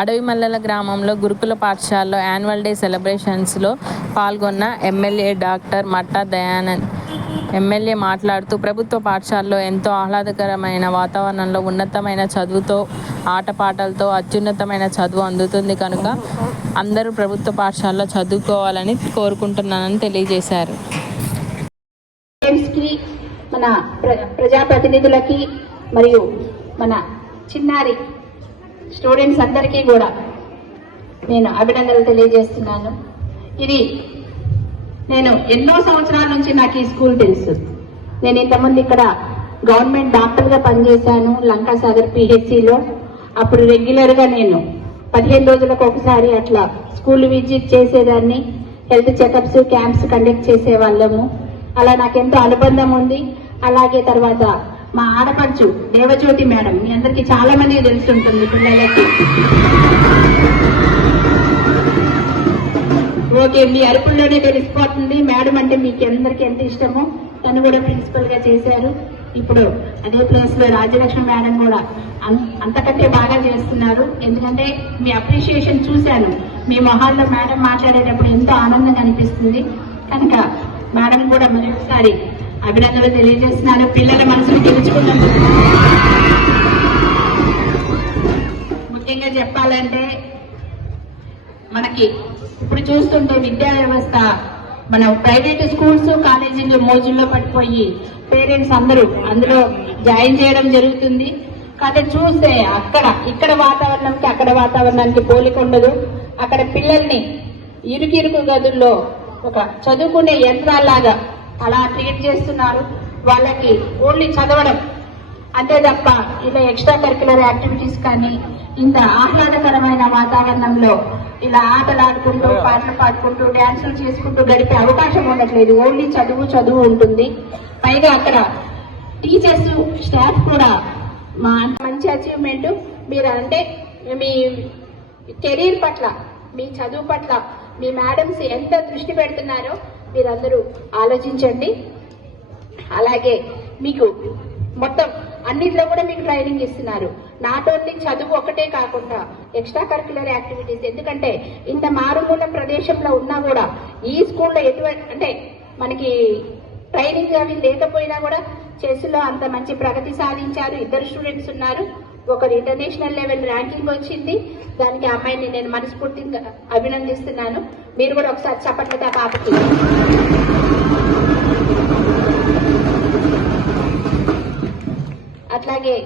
అడవిమల్లెల గ్రామంలో గురుకుల పాఠశాలలో యాన్యువల్ డే సెలబ్రేషన్స్లో పాల్గొన్న ఎమ్మెల్యే డాక్టర్ మట్టా దయానంద్. ఎమ్మెల్యే మాట్లాడుతూ, ప్రభుత్వ పాఠశాలలో ఎంతో ఆహ్లాదకరమైన వాతావరణంలో ఉన్నతమైన చదువుతో, ఆటపాటలతో అత్యున్నతమైన చదువు అందుతుంది కనుక అందరూ ప్రభుత్వ పాఠశాలలో చదువుకోవాలని కోరుకుంటున్నానని తెలియజేశారు. మన ప్రజాప్రతినిధులకి మరియు మన చిన్నారి స్టూడెంట్స్ అందరికీ కూడా నేను అభినందనలు తెలియజేస్తున్నాను. ఇది నేను ఎన్నో సంవత్సరాల నుంచి నాకు ఈ స్కూల్ తెలుసు. నేను ఇంతకుముందు ఇక్కడ గవర్నమెంట్ డాక్టర్గా పనిచేశాను లంకాసాగర్ పిహెచ్సిలో. అప్పుడు రెగ్యులర్గా నేను 15 రోజులకు ఒకసారి అట్లా స్కూల్ విజిట్ చేసేదాన్ని. హెల్త్ చెకప్స్, క్యాంప్స్ కండక్ట్ చేసేవాళ్ళము. అలా నాకెంతో అనుబంధం ఉంది. అలాగే తర్వాత మా ఆడపడుచు దేవజ్యోతి మేడం, మీ అందరికీ చాలా మందికి తెలుసుంటుంది పిల్లలకి. ఓకే, మీ అరుపుల్లోనే తెలిసిపోతుంది మేడం అంటే మీకు అందరికీ ఎంత ఇష్టమో. తను కూడా ప్రిన్సిపల్ గా చేశారు. ఇప్పుడు అదే ప్లేస్ లో రాజ్యలక్ష్మి మేడం కూడా అంతకంటే బాగా చేస్తున్నారు. ఎందుకంటే మీ అప్రిషియేషన్ చూశాను మీ మొహాల్లో. మేడం మాట్లాడేటప్పుడు ఎంతో ఆనందంగా అనిపిస్తుంది. కనుక మేడం కూడా మరొకసారి అభినందనలు తెలియజేస్తున్నారు. పిల్లల మనసును గెలుచుకున్నందుకు. ముఖ్యంగా చెప్పాలంటే మనకి ఇప్పుడు చూస్తుంటే విద్యా వ్యవస్థ, మన ప్రైవేట్ స్కూల్స్, కాలేజీలు మోజుల్లో పడిపోయి పేరెంట్స్ అందరూ అందులో జాయిన్ చేయడం జరుగుతుంది. కానీ చూస్తే ఇక్కడ వాతావరణంకి అక్కడ వాతావరణానికి పోలిక ఉండదు. అక్కడ పిల్లల్ని ఇరుకు గదుల్లో ఒక చదువుకునే యంత్రాల్లాగా అలా ట్రీట్ చేస్తున్నారు. వాళ్ళకి ఓన్లీ చదవడం అంతే తప్ప ఇలా ఎక్స్ట్రా కరిక్యులర్ యాక్టివిటీస్ కానీ ఇంత ఆహ్లాదకరమైన వాతావరణంలో ఇలా ఆటలాడుకుంటూ, పాటలు పాడుకుంటూ, డ్యాన్సులు చేసుకుంటూ గడిపే అవకాశం ఉండట్లేదు. ఓన్లీ చదువు ఉంటుంది. పైగా అక్కడ టీచర్స్, స్టాఫ్ కూడా మంచి అచీవ్మెంట్. మీరు అంటే మీ కెరీర్ పట్ల, మీ చదువు పట్ల మీ మేడమ్స్ ఎంత దృష్టి పెడుతున్నారో మీరందరూ ఆలోచించండి. అలాగే మీకు మొత్తం అన్నిట్లో కూడా మీకు ట్రైనింగ్ ఇస్తున్నారు. నాట్ ఓన్లీ చదువు ఒకటే కాకుండా ఎక్స్ట్రా కరిక్యులర్ యాక్టివిటీస్. ఎందుకంటే ఇంత మారుమూల ప్రదేశంలో ఉన్నా కూడా ఈ స్కూల్లో ఎటువంటి అంటే మనకి ట్రైనింగ్ అవి లేకపోయినా కూడా చెస్లో అంత మంచి ప్రగతి సాధించారు. 2 స్టూడెంట్స్ ఉన్నారు. ఒకరు ఇంటర్నేషనల్ లెవెల్ ర్యాంకింగ్ వచ్చింది. దానికి ఆ అమ్మాయిని నేను మనస్ఫూర్తిగా అభినందిస్తున్నాను. మీరు కూడా ఒకసారి చప్పట్లతో కాబట్టి. అట్లాగే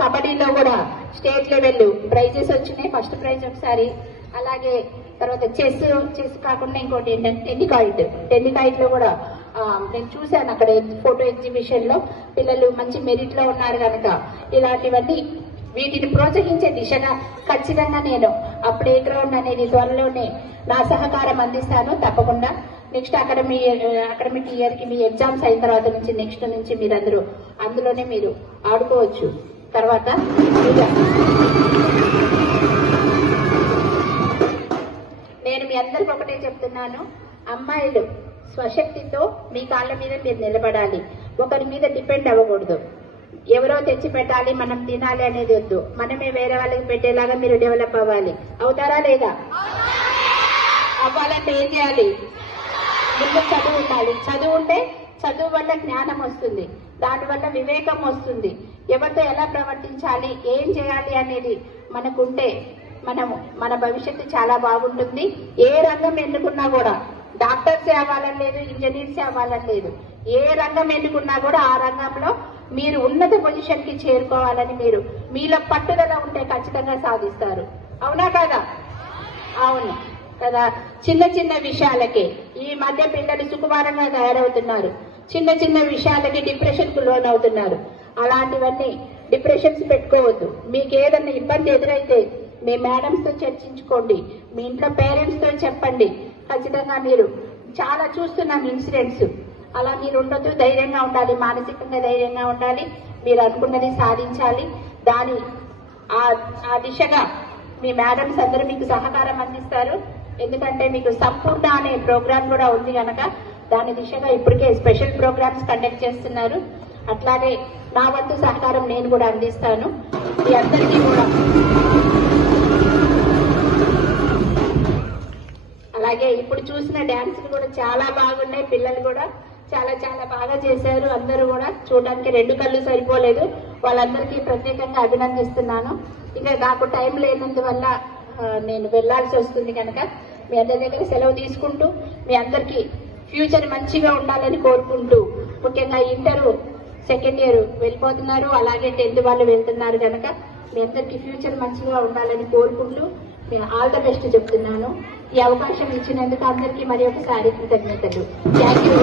కబడ్డీలో కూడా స్టేట్ లెవెల్ ప్రైజెస్ వచ్చినాయి. ఫస్ట్ ప్రైజ్ ఒకసారి. అలాగే తర్వాత చెస్ కాకుండా ఇంకోటి ఏంటంటే టెన్నికాయిట్ లో కూడా నేను చూశాను అక్కడ ఫోటో ఎగ్జిబిషన్ లో. పిల్లలు మంచి మెరిట్ లో ఉన్నారు కనుక ఇలాంటివన్నీ వీటిని ప్రోత్సహించే దిశగా ఖచ్చితంగా నేను ఆ ప్లే గ్రౌండ్ అనేది త్వరలోనే నా సహకారం అందిస్తాను తప్పకుండా. నెక్స్ట్ అకాడమిక్ ఇయర్ కి మీ ఎగ్జామ్స్ అయిన తర్వాత నుంచి నెక్స్ట్ నుంచి మీరందరూ అందులోనే మీరు ఆడుకోవచ్చు. తర్వాత నేను మీ అందరికి ఒకటే చెప్తున్నాను, అమ్మాయిలు స్వశక్తితో మీ కాళ్ళ మీద మీరు నిలబడాలి. ఒకరి మీద డిపెండ్ అవ్వకూడదు. ఎవరో తెచ్చి పెట్టాలి, మనం తినాలి అనేది వద్దు. మనమే వేరే వాళ్ళకి పెట్టేలాగా మీరు డెవలప్ అవ్వాలి. అవుతారా లేదా? అవ్వాలంటే ఏం చేయాలి? ముందు చదువు ఉండాలి. చదువు ఉంటే చదువు వల్ల జ్ఞానం వస్తుంది, దానివల్ల వివేకం వస్తుంది. ఎవరితో ఎలా ప్రవర్తించాలి, ఏం చేయాలి అనేది మనకుంటే మన భవిష్యత్తు చాలా బాగుంటుంది. ఏ రంగం ఎన్నుకున్నా కూడా డాక్టర్సే అవ్వాలని లేదు, ఇంజనీర్సే అవ్వాలని లేదు. ఏ రంగం ఎన్నుకున్నా కూడా ఆ రంగంలో మీరు ఉన్నత పొజిషన్ కి చేరుకోవాలని మీలో పట్టుదల ఉంటే ఖచ్చితంగా సాధిస్తారు. అవునా కాదా? అవును కదా. చిన్న విషయాలకే ఈ మధ్య పిల్లలు సుకుమారంగా తయారవుతున్నారు. చిన్న విషయాలకి డిప్రెషన్ కు లోన్ అవుతున్నారు. అలాంటివన్నీ డిప్రెషన్స్ పెట్టుకోవద్దు. మీకు ఏదన్నా ఇబ్బంది ఎదురైతే మీ మేడమ్స్ తో చర్చించుకోండి, మీ ఇంట్లో పేరెంట్స్ తో చెప్పండి. ఖచ్చితంగా మీరు చాలా చూస్తున్నాం ఇన్సిడెంట్స్. అలా మీరు ఉండొద్దు. ధైర్యంగా ఉండాలి, మానసికంగా ధైర్యంగా ఉండాలి. మీరు అనుకున్నది సాధించాలి. ఆ దిశగా మీ మేడమ్స్ అందరూ మీకు సహకారం అందిస్తారు. ఎందుకంటే మీకు సంపూర్ణ అనే ప్రోగ్రామ్ కూడా ఉంది కనుక దాని దిశగా ఇప్పటికే స్పెషల్ ప్రోగ్రామ్స్ కండక్ట్ చేస్తున్నారు. అట్లాగే నా వంతు సహకారం నేను కూడా అందిస్తాను. మీ అందరికీ కూడా అలాగే ఇప్పుడు చూసిన డ్యాన్సులు కూడా చాలా బాగున్నాయి. పిల్లలు కూడా చాలా చాలా బాగా చేశారు. అందరూ కూడా చూడడానికి 2 కళ్ళు సరిపోలేదు. వాళ్ళందరికీ ప్రత్యేకంగా అభినందిస్తున్నాను. ఇంకా నాకు టైం లేనందువల్ల నేను వెళ్లాల్సి వస్తుంది కనుక మీ అందరి దగ్గర సెలవు తీసుకుంటూ మీ అందరికీ ఫ్యూచర్ మంచిగా ఉండాలని కోరుకుంటూ, ముఖ్యంగా ఇంటర్ సెకండ్ ఇయర్ వెళ్ళిపోతున్నారు, అలాగే 10th వాళ్ళు వెళ్తున్నారు కనుక మీ అందరికీ ఫ్యూచర్ మంచిగా ఉండాలని కోరుకుంటూ ఆల్ ద బెస్ట్ చెప్తున్నాను. ఈ అవకాశం ఇచ్చినందుకు అందరికీ మరి ఒకసారి కృతజ్ఞతలు. Thank you.